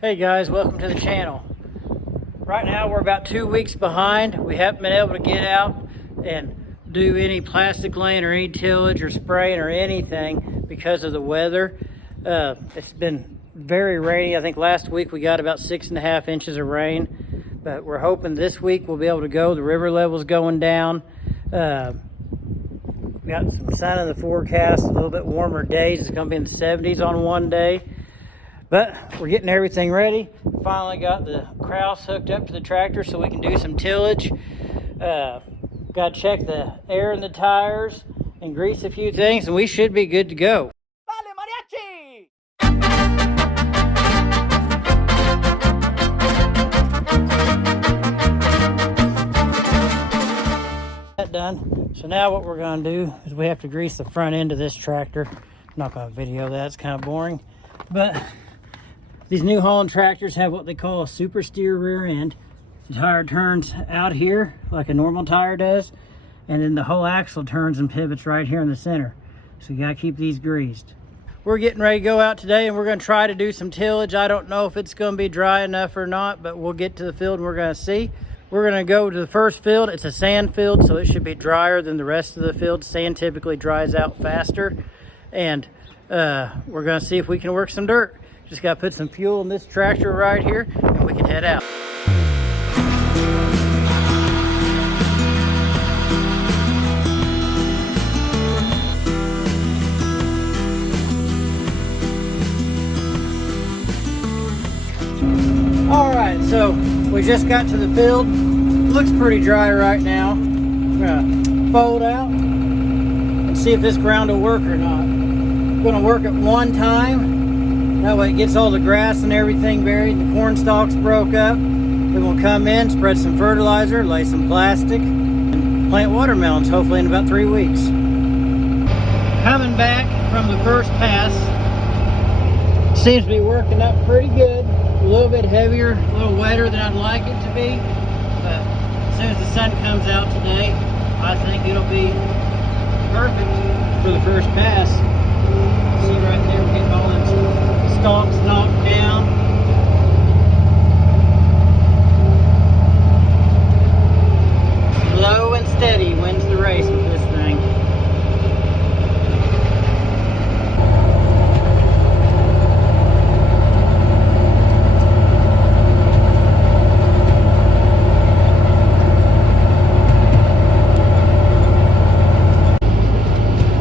Hey guys, welcome to the channel. Right now we're about 2 weeks behind. We haven't been able to get out and do any plastic laying or any tillage or spraying or anything because of the weather. It's been very rainy. I think last week we got about 6.5 inches of rain, but we're hoping this week we'll be able to go. The river level's going down. We got some sun in the forecast, a little bit warmer days. It's going to be in the 70s on one day. But we're getting everything ready. Finally got the Kraus hooked up to the tractor so we can do some tillage. Got to check the air in the tires and grease a few things, and we should be good to go. Vale, mariachi! That done. So now what we're going to do is we have to grease the front end of this tractor. I'm not going to video that, it's kind of boring. But these New Holland tractors have what they call a super steer rear end. The tire turns out here like a normal tire does, and then the whole axle turns and pivots right here in the center. So you gotta keep these greased. We're getting ready to go out today and we're gonna try to do some tillage. I don't know if it's gonna be dry enough or not, but we'll get to the field and we're gonna see. We're gonna go to the first field. It's a sand field, so it should be drier than the rest of the field. Sand typically dries out faster. And we're gonna see if we can work some dirt. Just got to put some fuel in this tractor right here and we can head out. All right, so we just got to the field. Looks pretty dry right now. We're gonna fold out and see if this ground will work or not. I'm gonna work it one time. That way it gets all the grass and everything buried, the corn stalks broke up. Then we'll come in, spread some fertilizer, lay some plastic, and plant watermelons, hopefully in about 3 weeks. Coming back from the first pass, seems to be working up pretty good. A little bit heavier, a little wetter than I'd like it to be. But as soon as the sun comes out today, I think it'll be perfect for the first pass. See right there, we're getting all them stalks knocked down. Slow and steady wins the race with this thing.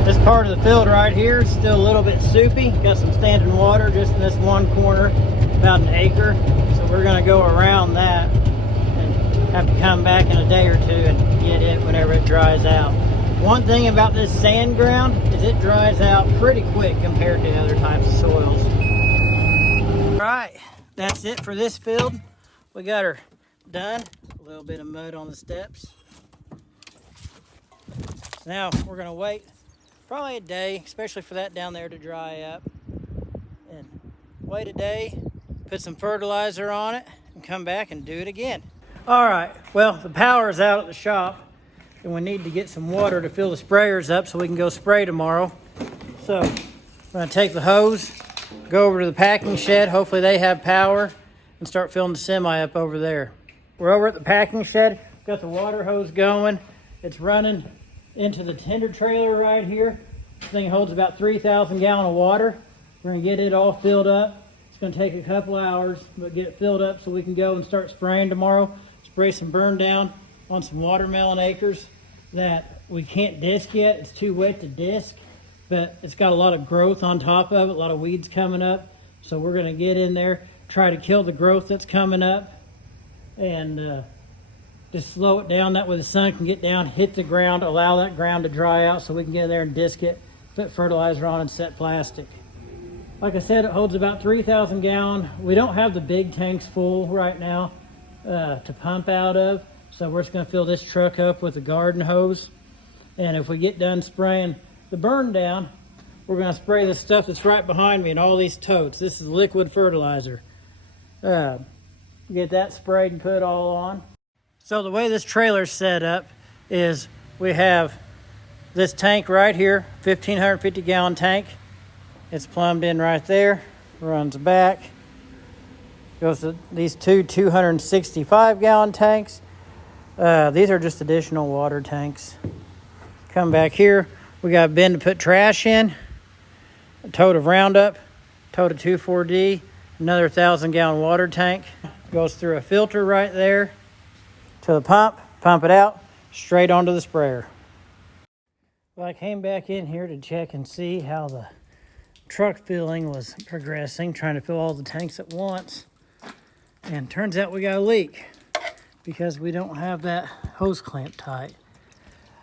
This part of the field right here is still a little bit soupy. Got some standing water just in this one corner, about an acre. So we're gonna go around that and have to come back in a day or two and get it whenever it dries out. One thing about this sand ground is it dries out pretty quick compared to other types of soils. All right, that's it for this field. We got her done. A little bit of mud on the steps. So now we're gonna wait probably a day, especially for that down there to dry up. And wait a day, put some fertilizer on it, and come back and do it again. All right, well, the power is out at the shop, and we need to get some water to fill the sprayers up so we can go spray tomorrow. So I'm gonna take the hose, go over to the packing shed, hopefully they have power, and start filling the semi up over there. We're over at the packing shed, got the water hose going. It's running into the tender trailer right here. This thing holds about 3,000 gallons of water. We're gonna get it all filled up. It's gonna take a couple hours, but get it filled up so we can go and start spraying tomorrow. Spray some burn down on some watermelon acres that we can't disc yet. It's too wet to disc, but it's got a lot of growth on top of it, a lot of weeds coming up. So we're gonna get in there, try to kill the growth that's coming up, and just slow it down. That way the sun can get down, hit the ground, allow that ground to dry out so we can get in there and disc it, put fertilizer on, and set plastic. Like I said, it holds about 3,000 gallons. We don't have the big tanks full right now to pump out of, so we're just gonna fill this truck up with a garden hose. And if we get done spraying the burn down, we're gonna spray the stuff that's right behind me in all these totes. This is liquid fertilizer. Get that sprayed and put all on. So the way this trailer's set up is we have this tank right here, 1,550 gallon tank. It's plumbed in right there, runs back. Goes to these two 265-gallon tanks. These are just additional water tanks. Come back here. We got a bin to put trash in. A tote of Roundup. Tote of 2,4-D. Another 1,000-gallon water tank. Goes through a filter right there to the pump. Pump it out. Straight onto the sprayer. Well, I came back in here to check and see how the truck filling was progressing. Trying to fill all the tanks at once. And turns out we got a leak because we don't have that hose clamp tight.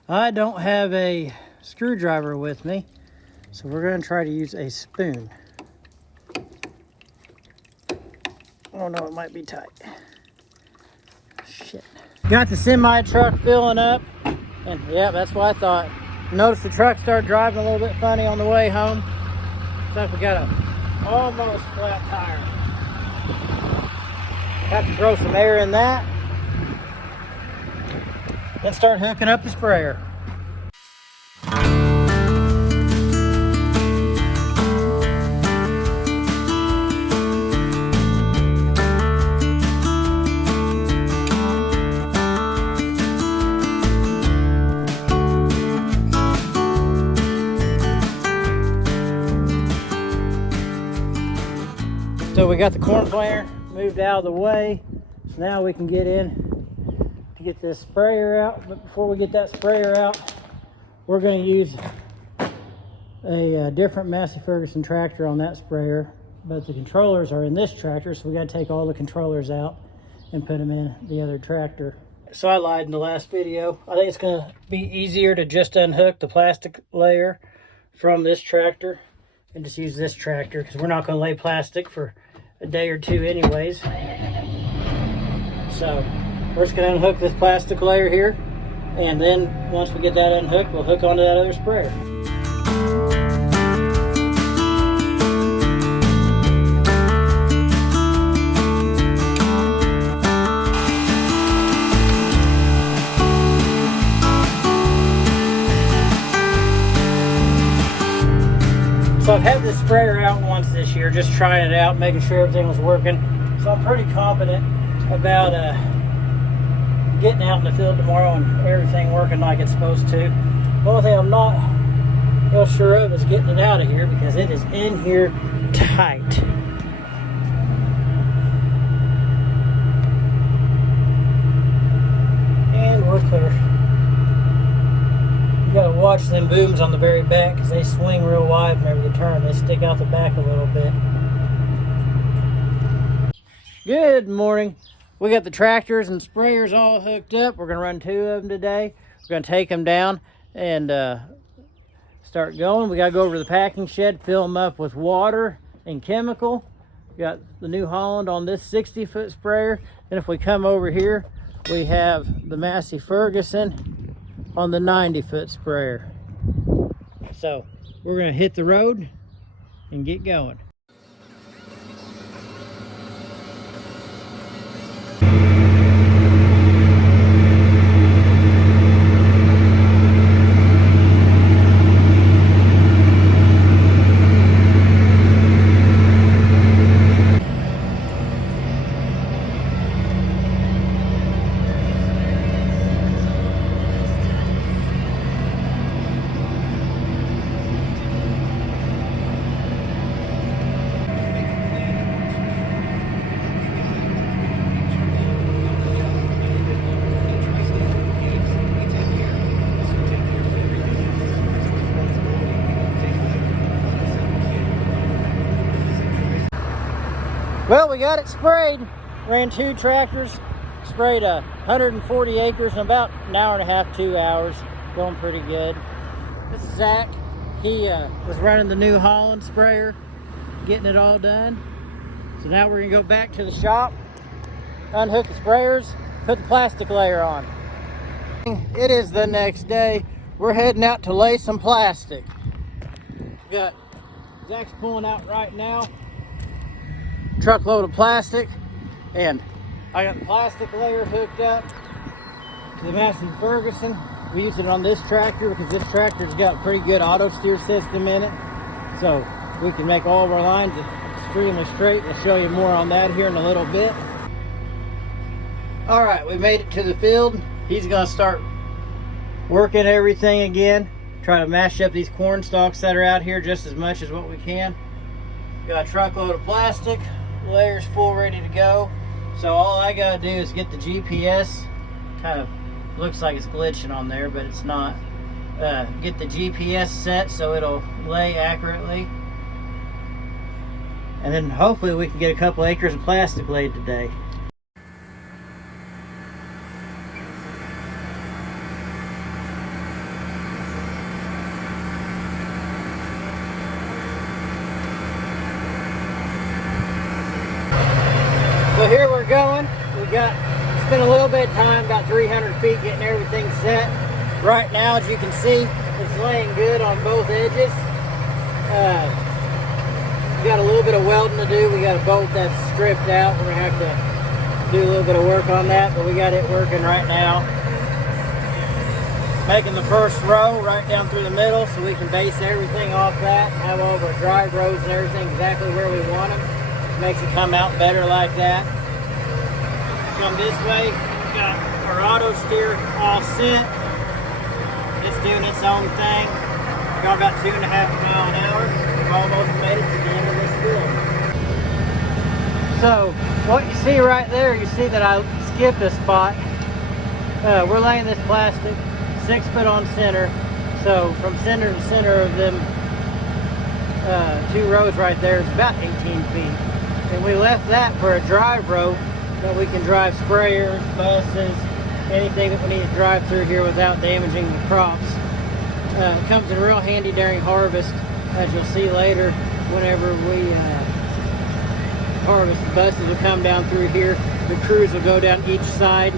I don't have a screwdriver with me, so we're going to try to use a spoon. Oh no, it might be tight. Shit. Got the semi truck filling up, and yeah, that's what I thought. Noticed the truck started driving a little bit funny on the way home. Looks like we got a almost flat tire. Have to throw some air in that. Then start hooking up the sprayer. So we got the corn planter moved out of the way. So now we can get in to get this sprayer out. But before we get that sprayer out, we're going to use a different Massey Ferguson tractor on that sprayer. But the controllers are in this tractor, so we got to take all the controllers out and put them in the other tractor. So I lied in the last video. I think it's going to be easier to just unhook the plastic layer from this tractor and just use this tractor, because we're not going to lay plastic for a day or two anyways. So we're just going to unhook this plastic layer here, and then once we get that unhooked, we'll hook onto that other sprayer. So I've had this sprayer out once this year, just trying it out, making sure everything was working. So I'm pretty confident about getting out in the field tomorrow and everything working like it's supposed to. The only thing I'm not real sure of is getting it out of here, because it is in here tight. And we're clear. You gotta watch them booms on the very back, because they swing real wide whenever you turn. They stick out the back a little bit. Good morning. We got the tractors and sprayers all hooked up. We're gonna run 2 of them today. We're gonna take them down and start going. We gotta go over to the packing shed, fill them up with water and chemical. We got the New Holland on this 60-foot sprayer. Then if we come over here, we have the Massey Ferguson on the 90-foot sprayer. So we're gonna hit the road and get going. Well, we got it sprayed. Ran 2 tractors, sprayed 140 acres in about an hour and a half, 2 hours. Going pretty good. This is Zach. He was running the New Holland sprayer, getting it all done. So now we're gonna go back to the shop, unhook the sprayers, put the plastic layer on. It is the next day. We're heading out to lay some plastic. We got Zach's pulling out right now. Truckload of plastic, and I got the plastic layer hooked up to the Massey Ferguson. We use it on this tractor because this tractor's got a pretty good auto steer system in it, so we can make all of our lines extremely straight. We'll show you more on that here in a little bit. All right, we made it to the field. He's gonna start working everything again. Try to mash up these corn stalks that are out here just as much as what we can. Got a truckload of plastic, layers full, ready to go. So all I gotta do is get the GPS. Kind of looks like it's glitching on there, but it's not. Get the GPS set so it'll lay accurately. And then hopefully we can get a couple acres of plastic laid today. So here we're going. Spent a little bit of time, about 300 feet, getting everything set. Right now, as you can see, it's laying good on both edges. We got a little bit of welding to do. We got a bolt that's stripped out. We're gonna have to do a little bit of work on that, but we got it working right now. Making the first row right down through the middle so we can base everything off that, have all of our drive rows and everything exactly where we want them. Makes it come out better like that. Come this way, we got our auto steer all set. It's doing its own thing. Got about 2.5 miles an hour. We've almost made it to the end of this field. So what you see right there, you see that I skipped a spot. We're laying this plastic 6 foot on center. So from center to center of them 2 rows right there is about 18 feet. And we left that for a drive row that we can drive sprayers, buses, anything that we need to drive through here without damaging the crops. It comes in real handy during harvest, as you'll see later. Whenever we harvest, the buses will come down through here. The crews will go down each side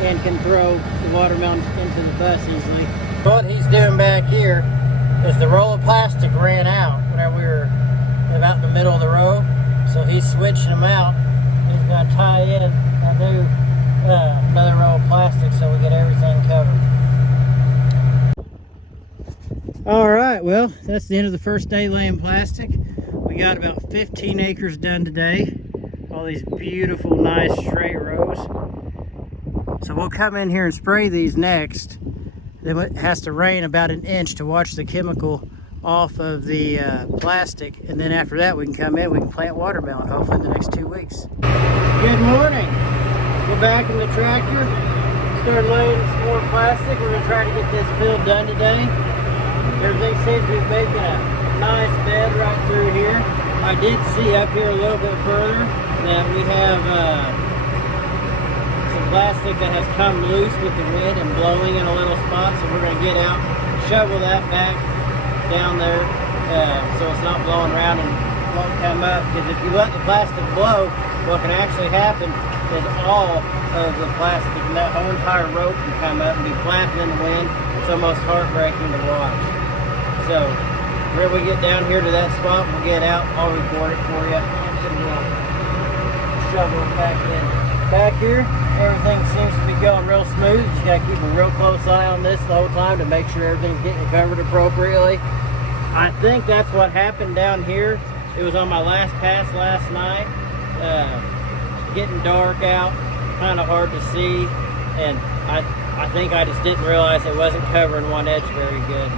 and can throw the watermelon into the bus easily. What he's doing back here is the roll of plastic ran out whenever we were about in the middle of the row. So he's switching them out. He's going to tie in a new another row of plastic so we get everything covered. All right, well, that's the end of the first day laying plastic. We got about 15 acres done today. All these beautiful, nice straight rows. So we'll come in here and spray these next. Then it has to rain about 1 inch to wash the chemical off of the plastic, and then after that we can come in, we can plant watermelon hopefully in the next 2 weeks. Good morning. We're back in the tractor. Started laying some more plastic. We're going to try to get this field done today. Everything seems to be making a nice bed right through here. I did see up here a little bit further that we have some plastic that has come loose with the wind and blowing in a little spot, so we're going to get out, shovel that back down there so it's not blowing around and won't come up, because if you let the plastic blow, what can actually happen is all of the plastic and that whole entire rope can come up and be flapping in the wind. It's almost heartbreaking to watch. So whenever we get down here to that spot, we'll get out, I'll record it for you, and we'll shovel it back in. Back here, everything seems to be going real smooth. Just got to keep a real close eye on this the whole time to make sure everything's getting covered appropriately. I think that's what happened down here. It was on my last pass last night. Getting dark out, kind of hard to see, and I think I just didn't realize it wasn't covering one edge very good.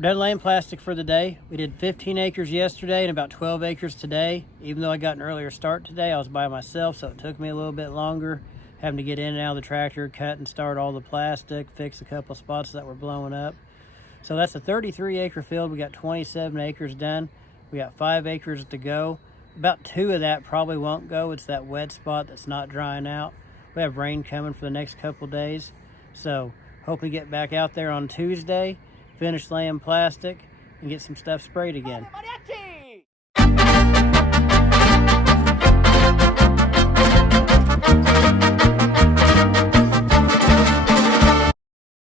Done laying plastic for the day. We did 15 acres yesterday and about 12 acres today. Even though I got an earlier start today, I was by myself, so it took me a little bit longer, having to get in and out of the tractor, cut and start all the plastic, fix a couple of spots that were blowing up. So that's a 33 acre field. We got 27 acres done. We got 5 acres to go. About 2 of that probably won't go. It's that wet spot that's not drying out. We have rain coming for the next couple of days. So hopefully get back out there on Tuesday, finish laying plastic, and get some stuff sprayed again.